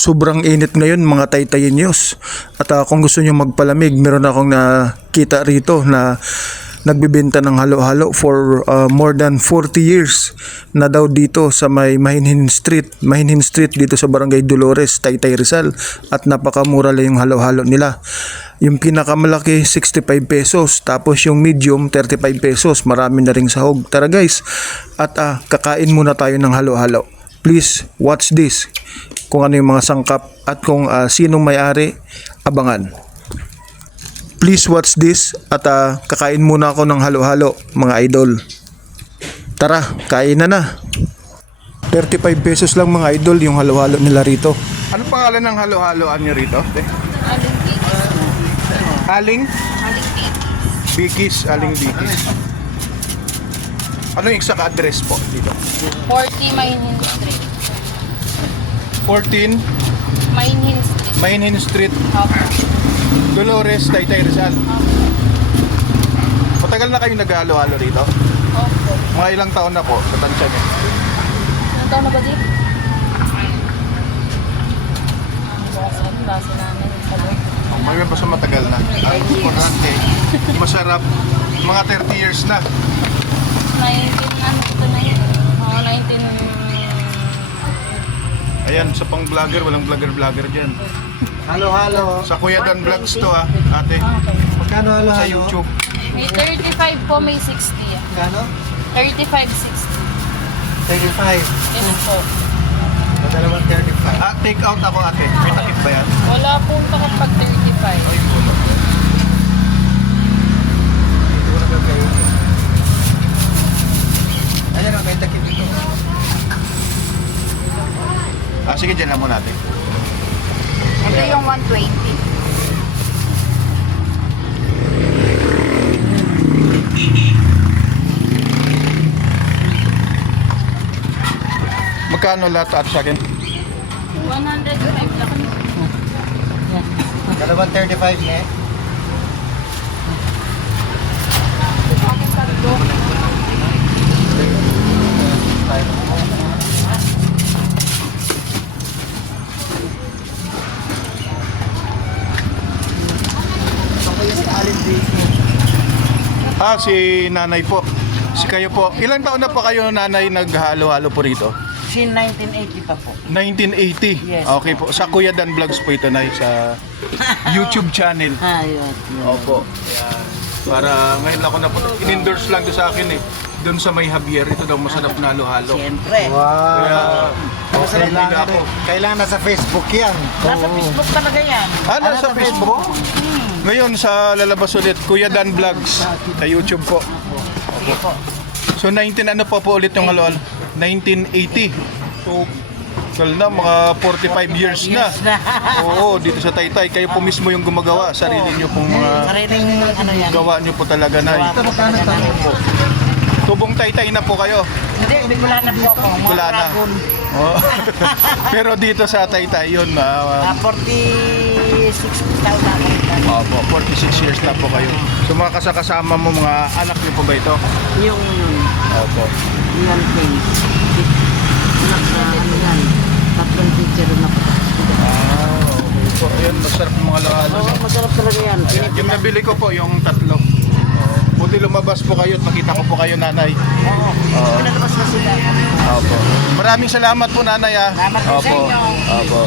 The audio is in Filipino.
Sobrang init ngayon mga Taytay News. At kung gusto nyo magpalamig, meron akong nakita rito na nagbibenta ng halo-halo for more than 40 years na daw dito sa may Mahinhin Street dito sa Barangay Dolores, Taytay Rizal, at napakamura lang yung halo-halo nila. Yung pinakamalaki 65 pesos, tapos yung medium 35 pesos. Marami na ring sahog. Tara guys, at kakain muna tayo ng halo-halo. Please watch this, kung ano yung mga sangkap at kung sinong may-ari, abangan. Please watch this at kakain muna ako ng halo-halo mga idol. Tara, kain na. 35 pesos lang mga idol yung halo-halo nila rito. Ano pangalan ng halo-haloan nyo rito? Aling Bikis. Aling Bikis. Ano yung exact address po dito? 40 Mahinhin Street. 14 Mahinhin Street, Okay. Dolores, Taytay Rizal. Matagal na kayo naghalo-halo rito? Opo. Mga ilang taon na po sa tansya niyo? Ilang taon na ba dito? Ang basa namin sa loob. May basta matagal na. Ang importante, masarap. Mga 30 years na. 19, ano ito na yun? 19... Ayan, sa pang vlogger, walang vlogger dyan. Halo-halo. Sa Kuya Dan Vlogs to ate. Okay. Magkano halo-halo? Sa YouTube. May 35 po, may 60. Magkano? 35, 60. 35. Yes po. Madalawang 35. Take out ako ate. May takip ba yan? Wala pong takot pag 35. Ay, puno. Hindi ko na gagawin. Ayan o, may takip ito. Sige, dyan lang muna ate. Ito yung 120. Magkano lahat ate sa akin? 105 lang. Dalawang 35 niya eh. Aking tatlo. Si nanay po. Si kayo po. Ilang taon na po kayo nanay naghalo-halo po rito? Since 1980 pa po. 1980. Yes. Okay po. Sa Kuya Dan Vlogs po ito na sa YouTube channel. Ayun. Opo. Ayan. Para ngayon ako na po. In-endorse lang to sa akin eh. Doon sa may Javier, ito daw masarap na halo-halo. Siyempre. Kaya, Wow. okay, Kailangan, ako. kailangan nasa Facebook yan. Nasa Facebook talaga yan. Nasa Facebook. Ngayon sa lalabas ulit, Kuya Dan Vlogs sa YouTube po. Sige po. So 19 ano pa po ulit yung halo-halo? 1980. So, na mga 45 years na. Oo, dito sa Taytay. Kayo po mismo yung gumagawa. Sarili nyo pong mga Sariling ano yan. gawa nyo po talaga na. Ito magkano ito? Tubong Taytay na po kayo. Hindi, Bicolana po ako. Bicolana. Dragon. Oh. Pero dito sa Taytay yun, 46 taon na ako. opo, 46 years na po kayo. So mga kasama mo, mga anak nyo po ba ito? Yung Opo. yan thing. Anak na ano yan. Tatlong teacher na po. Okay po. Ayun, masarap yung mga halo-halo. Oo, masarap talaga yan. Ayan, yung nabili ko po, yung tatlo. Buti lumabas po kayo at makita ko po kayo nanay. Oo. Pinalabas na sila. Opo. Maraming salamat po nanay Salamat po sa Opo. inyo. Opo.